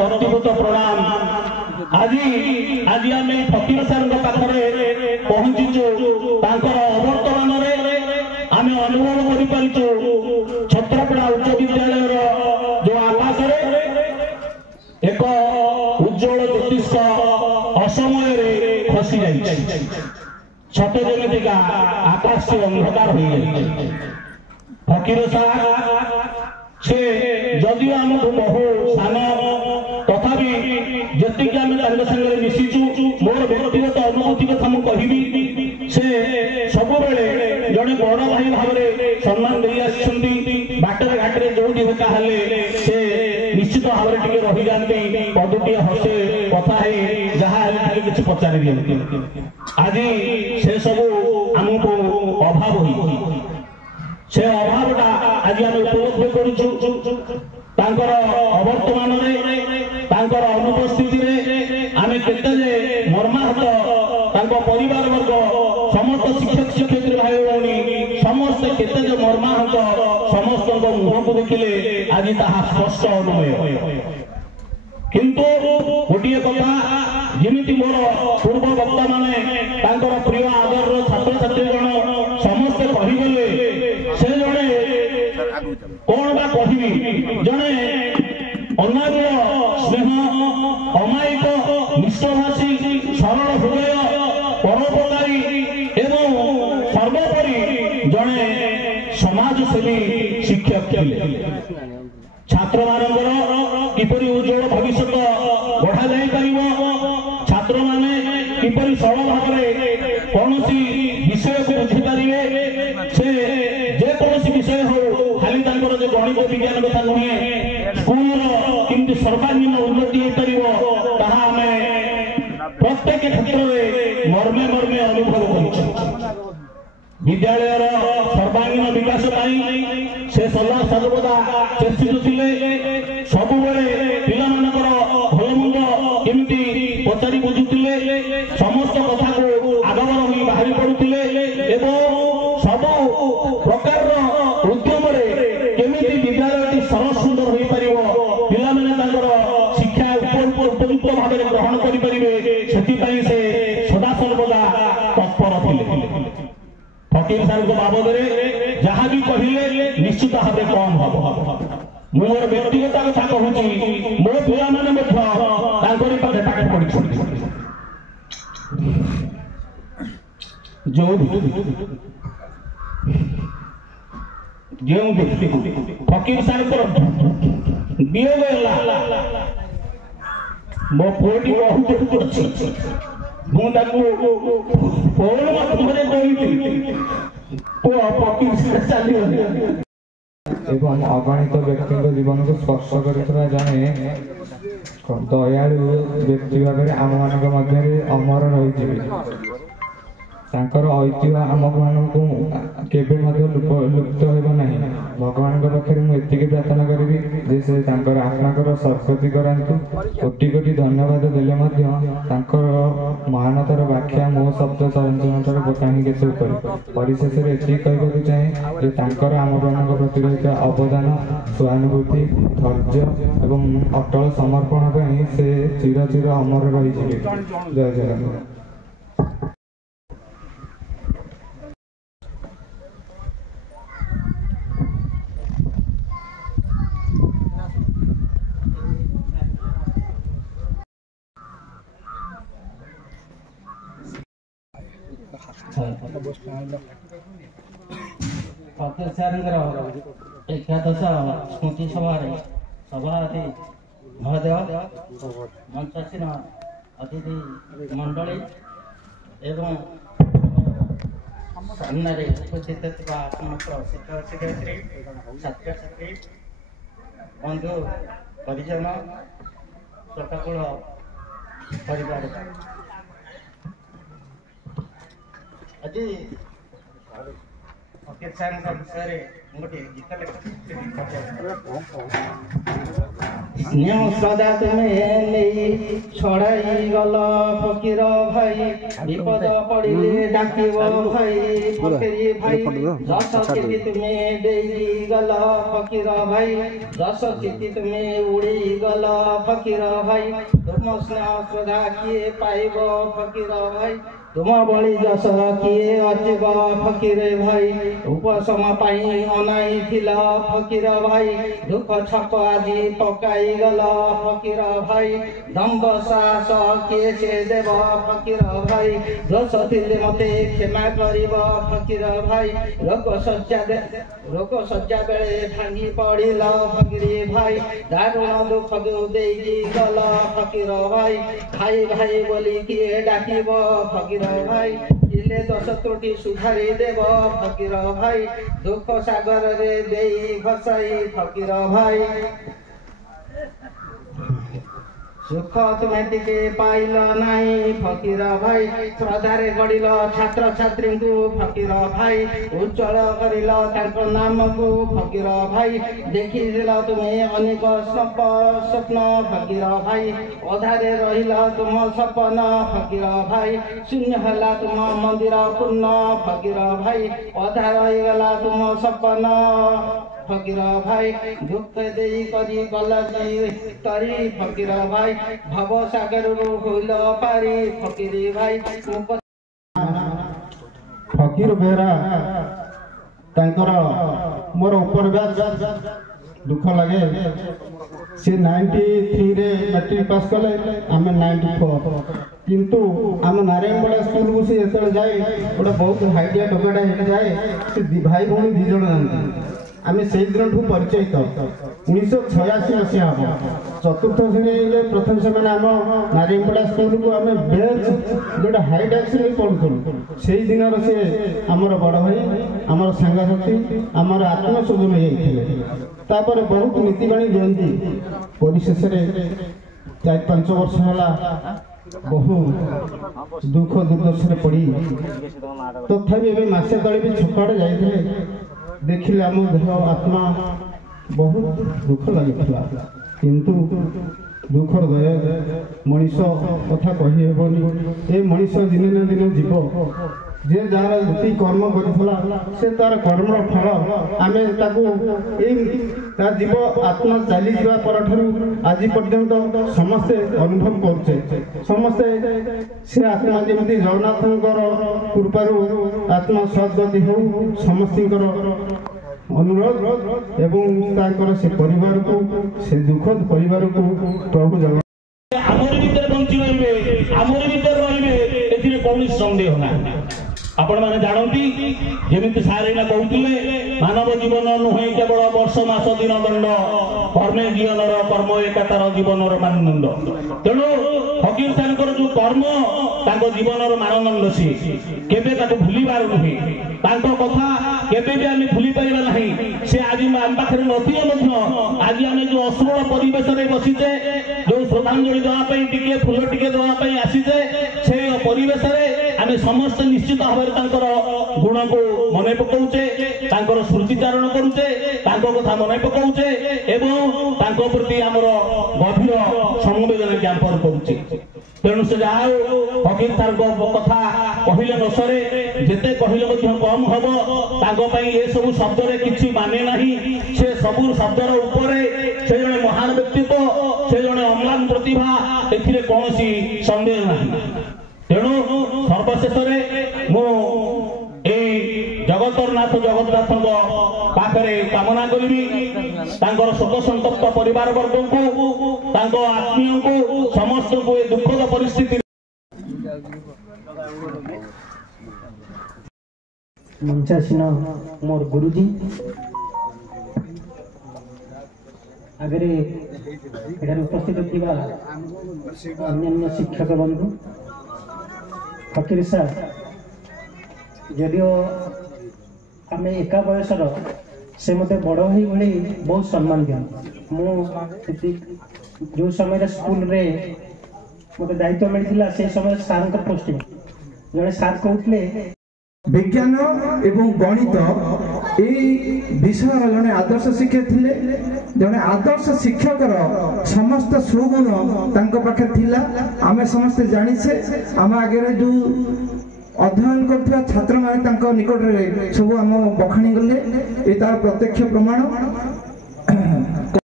भक्तिभूत प्रणाम। आज आज आम फकीर सार पाखे पहुंचीचु अवर्तमान आम अनुभव कर छत्रपड़ा उच्च विद्यालय जो आकाश एक उज्ज्वल ज्योतिष असमय खसी जाइए छत जमीका आकाश से अंधकार हो जाए। फकीर सार से जदियो आमको बहु सान तथापि जी आम सागर मिशीचु मोर व्यक्तिगत अनुभूति कथा मुझी से सब जड़े बड़ भाई भाव में सम्मान दे बाटर घाटे जो से निश्चित भाव में टे रही जाती पदुटी हसे कथा जहाँ किसी पचारि दिखती आज से सब आमको अभाव हुई से अभावटा आज आम उपलब्ध कर अवर्तमान अनुपस्थित आम केते मर्माहत परिवार वर्ग समस्त शिक्षक शिक्षयित्री भाई भौणी समस्त केते मर्माहत समस्त मुह को देखिले आज ताहा स्पष्ट अनुमय। किंतु गोटे कथा जमी मोर पूर्व वक्ता माने प्रिय आदर छात्र छात्री जन समस्ते कहीगले से जड़े कौन बा कहि जड़े अनादर स्नेह अमायिक निष्ठभाषी सरल हृदय परोपकारी एवं सर्वोपरि जड़े समाजसेवी शिक्षक छात्र मानकर किपरि उज्जवल भविष्य गढ़ा जाई परिबो छात्र माने किपरि सरल भाव में कौन विषय को बुझी पारे से जे कौन विषय हो खाली जो गणित विज्ञान कथा नुहे स्कूल किंतु सर्वांगीन उन्नति हो पारिबो ताहा आमे प्रत्येक क्षेत्र में मर्मे मर्मे अनुभव कर विद्यालय सर्वांगीन विकास से सदा सर्वदा चेष्टित थे सब पिला भल मंद केमती पचारि बुझुले समस्त कथा को आगमन हो बाहरी पड़ुले सब प्रकार उद्यम केमिति विद्यालय सरस सुंदर हो पार पिला शिक्षा उपयुक्त भाव में ग्रहण करें से सदा सर्वदा तत्पर थे। फकीर सार को बाबद जहाँ भी कहले निश्चित भाव कम हम मोर व्यक्तिगत कथा कहूँ मो पिला माने पाखे पाठ पढ़ी जो व्यक्ति फकीर सार वियोग मो पुओटी बहुत अच्छी मुझे फोन माध्यम चलिए एवं अगणित व्यक्ति जीवन को स्पर्श कर जड़े दयालु व्यक्ति भाव में आम मान अमर रही ऐतिह्य आम मान केवे लुप्त होना भगवान पाखे मुझे प्रार्थना करी से आत्माकर सद्गति करातु कोटि कोटि धन्यवाद देले महानतार व्याख्या मो शब्द संरचना कहीं के परिशेष ये कहूँ चाहे आम मान प्रति रही अवदान सहानुभूति धैर्य एवं अटल समर्पण से चिर चिर अमर रही। जय जगन्नाथ। फकीर सार एकादश स्मृति सभा सभापति महोदय मंचासीन अतिथि मंडली एवं सामने उपस्थित शिक्षक शिक्षयित्री छात्र छात्री बंधु परिजन शोकाकुल परिवार आज ଫକୀର ସାର୍ଙ୍କ ବିଷୟରେ ମୁଁ ଗୋଟିଏ ଗୀତ ଲେଖିଛି। ସ୍ନେହ ସଦା ତୁମେ ନେଇ ଛଡ଼ାଇ ଗଲ ଫକୀର ଭାଇ, ବିପଦ ପଡ଼ିଲେ ଡାକିବ ଭାଇ ଫକୀର ଭାଇ। ଯଶ ଚିଠି ତୁମେ ଦେଇକି ଗଲ ଫକୀର ଭାଇ, ଯଶ ଚିଠି ତୁମେ ଉଡ଼େଇ ଗଲ ଫକୀର ଭାଇ। ତୁମ ସ୍ନେହ ଶ୍ରଦ୍ଧା କିଏ ପାଇବ ଫକୀର ଭାଇ, ତୁମ ଭଳି ଯଶ କିଏ ଅଚିବ ଫକୀର ଭାଇ। ଉପଶମ ପାଇଁ ଅନାଇଥିଲ ଫକୀର ଭାଇ, ଦୁଃଖ ଛପ ଆଜି ପକାଇ ଗଲ ଫକୀର ଭାଇ। ଦମ୍ଭ ସାହସ କିଏ ସେ ଦେବ ଫକୀର ଭାଇ, ଦୋଷ ଥିଲେ ମତେ କ୍ଷମା କରିବ ଫକୀର ଭାଇ। ରୋଗ ଶଯ୍ୟା ବେଳେ ଭାଙ୍ଗି ପଡ଼ିଲ ଫକୀର ଭାଇ, ଦାରୁଣ ଦୁଃଖ ଦେଇକି ଗଲ ଫକୀର ଭାଇ। ଭାଇ ଭାଇ ବୋଲି କିଏ ଡାକିବ ଫକୀର ଭାଇ, ଥିଲେ ଦୋଷ ତ୍ରୁଟି ସୁଧାରି ଦେବ ଫକୀର ଭାଇ। ଦୁଃଖ ସାଗରରେ ଦେଇ ଭସାଇ ଫକୀର ଭାଇ। ସୁଖ ତୁମେ ଟିକେ ପାଇଲ ନାହିଁ ଫକୀର ଭାଇ, ଶ୍ରଦ୍ଧାରେ ଗଢ଼ିଲ ଛାତ୍ରଛାତ୍ରୀଙ୍କୁ ଫକୀର ଭାଇ। ଉଜ୍ଜଳ କରିଲ ତାଙ୍କ ନାମକୁ ଫକୀର ଭାଇ, ଦେଖିଥିଲ ତୁମେ ଅନେକ ସ୍ୱପ୍ନ ଫକୀର ଭାଇ। ଅଧାରେ ରହିଲ ତୁମ ସପନ ଫକୀର ଭାଇ, ଶୂନ୍ୟ ହେଲା ତୁମ ମନ୍ଦିର ପୂର୍ଣ୍ଣ ଫକୀର ଭାଇ। ଅଧା ରହିଗଲା ତୁମ ସପନ ଫକୀର ଭାଇ, ଦୁଃଖ ଦେଇ କରି ଗଲ ତରି ଫକୀର ଭାଇ। ଭବ ସାଗରରୁ ହୋଇଲ ପାରି ଫକୀର ଭାଇ। ଫକୀର ବେହେରା ତାଙ୍କର ମୋର ଉପର ବ୍ୟାଚ୍, ଦୁଃଖ ଲାଗେ। ସେ 93ରେ ମାଟ୍ରିକ ପାସ୍ କଲେ, ଆମେ 94। କିନ୍ତୁ ଆମ ନାରାୟଣପଡ଼ା ସ୍କୁଲକୁ ସେ ଯେତେବେଳେ ଯାଏ, ଗୋଟେ ବହୁତ ହାଇଟିଆ ଟୋକାଟା ହେଇକି ଯାଏ। ସେ ଭାଇ ଭଉଣୀ 2 ଜଣ ଯାଆନ୍ତି। ଆମେ ସେଇଦିନଠୁ ପରିଚୟିତ। 1986 ମସିହା ହେବ, 4ର୍ଥ ଶ୍ରେଣୀରେ ପ୍ରଥମେ ସେମାନେ ଆମ ନାରାୟଣପଡ଼ା ସ୍କୁଲକୁ ଆମେ ବେଞ୍ଚ ଯେଉଁଟା ହାଇଡାକ୍ସରେ ପଢ଼ୁଥିଲୁ, ସେଇ ଦିନର ସେ ଆମର ବଡ଼ ଭାଇ, ଆମର ସାଙ୍ଗସାଥୀ, ଆମର ଆତ୍ମସ୍ୱଜନ ହେଇଯାଇଥିଲେ। ତାପରେ ବହୁତ ନୀତିବାଣୀ ଦିଅନ୍ତି। ପରିଶେଷରେ 4-5 ବର୍ଷ ହେଲା ବହୁ ଦୁଃଖ ଦୁର୍ଦ୍ଦଶାରେ ପଡ଼ି, ତଥାପି ଏବେ ମାସେ ତଳେ ବି ଛକ ଆଡ଼େ ଯାଇଥିଲେ, ଦେଖିଲେ ଆମ ଦେହ ଆତ୍ମା ବହୁତ ଦୁଃଖ ଲାଗିଥିଲା। କିନ୍ତୁ ଦୁଃଖର ଦୟା, ମଣିଷ କଥା କହିହେବନି। ଏ ମଣିଷ ଦିନେ ନା ଦିନେ ଯିବ। ଯେ ଯାହାର ଯେତିକି କର୍ମ କରିଥିଲା, ସେ ତାର କର୍ମର ଫଳ ଆମେ ତାକୁ ତା ଜୀବ ଆତ୍ମା ଚାଲିଯିବା ପରଠାରୁ ଆଜି ପର୍ଯ୍ୟନ୍ତ ସମସ୍ତେ ଅନୁଭବ କରୁଛେ। ସମସ୍ତେ ସେ ଆତ୍ମା ଯେମିତି ଜଗନ୍ନାଥଙ୍କର କୃପାରୁ ଆତ୍ମା ସଦ୍ଗତି ହଉ, ସମସ୍ତଙ୍କର ଅନୁରୋଧ। ଏବଂ ତାଙ୍କର ସେ ପରିବାରକୁ, ସେ ଦୁଃଖଦ ପରିବାରକୁ ପ୍ରଭୁ ଜଗନ୍ନାଥ ଆମର ଭିତରେ ବଞ୍ଚି ରହିବେ, ଆମର ଭିତରେ ରହିବେ, ଏଥିରେ କୌଣସି ସନ୍ଦେହ ନାହିଁ। ଆପଣମାନେ ଜାଣନ୍ତି, ଯେମିତି ସାର୍ ଏଇନା କହୁଥିଲେ, ମାନବ ଜୀବନ ନୁହେଁ କେବଳ ବର୍ଷ ମାସ ଦିନ ଦଣ୍ଡ, କର୍ମେ ଜୀବନର କର୍ମ ଏକା ତାର ଜୀବନର ମାନଦଣ୍ଡ। ତେଣୁ ଫକୀର ସାର୍ଙ୍କର ଯୋଉ କର୍ମ, ତାଙ୍କ ଜୀବନର ମାନଦଣ୍ଡ, ସିଏ କେବେ ତାକୁ ଭୁଲିବାର ନୁହେଁ। ତାଙ୍କ କଥା କେବେ ବି ଆମେ ଭୁଲି ପାରିବା ନାହିଁ। ସେ ଆଜି ଆମ ପାଖରେ ନଥିଲେ ମଧ୍ୟ ଆଜି ଆମେ ଯୋଉ ଅଶ୍ରୁଳ ପରିବେଶରେ ବସିଛେ, ଯୋଉ ଶ୍ରଦ୍ଧାଞ୍ଜଳି ଦେବା ପାଇଁ, ଟିକେ ଫୁଲ ଟିକେ ଦେବା ପାଇଁ ଆସିଛେ, ସେଇ ପରିବେଶରେ ଆମେ ସମସ୍ତେ ନିଶ୍ଚିତ ଭାବରେ ତାଙ୍କର ଗୁଣକୁ ମନେ ପକାଉଛେ, ତାଙ୍କର ସ୍ମୃତିଚାରଣ କରୁଛେ, ତାଙ୍କ କଥା ମନେ ପକାଉଛେ ଏବଂ ତାଙ୍କ ପ୍ରତି ଆମର ଗଭୀର ସମବେଦନା ଜ୍ଞାପନ କରୁଛେ। ତେଣୁ ସେ ଯାହା ହଉ, ଫକୀର ସାର୍ଙ୍କ କଥା କହିଲେ ନ ସରେ, ଯେତେ କହିଲେ ମଧ୍ୟ କମ୍ ହବ। ତାଙ୍କ ପାଇଁ ଏସବୁ ଶବ୍ଦରେ କିଛି ମାନେ ନାହିଁ। ସେ ସବୁ ଶବ୍ଦର ଉପରେ ସେ ଜଣେ ମହାନ ବ୍ୟକ୍ତିତ୍ୱ, ସେ ଜଣେ ଅମ୍ଳାନ ପ୍ରତିଭା, ଏଥିରେ କୌଣସି ସନ୍ଦେହ ନାହିଁ। ତେଣୁ ସର୍ବଶେଷରେ ମୁଁ ଏଇ ଜଗତରନାଥ ଜଗନ୍ନାଥଙ୍କ ପାଖରେ କାମନା କରିବି, ତାଙ୍କର ଶୋକ ସନ୍ତପ୍ତ ପରିବାର ବର୍ଗଙ୍କୁ, ତାଙ୍କ ଆତ୍ମୀୟଙ୍କୁ, ସମସ୍ତଙ୍କୁ ଏ ଦୁଃଖଦ ପରିସ୍ଥିତି मंचासीन मोर गुरुजी आगे उपस्थित थिबा अन्य शिक्षक बंधु फकीर सार जदिओ आम एका बयसर से मत बड़ भाई भाई बहुत सम्मान दिखती मु जो समय स्कूल रे मत दायित्व मिलता से समय सार पोस्टिंग जड़े सार कहते विज्ञान एवं गणित यही विषय जड़े आदर्श शिक्षक थे जड़े आदर्श शिक्षक समस्त सुगुण पाखे थिला आमे समस्ते जानिछे आम आगे जो अध्ययन करथिबा छात्र माने निकट में सब आम बखाणी गले ये तार प्रत्यक्ष प्रमाण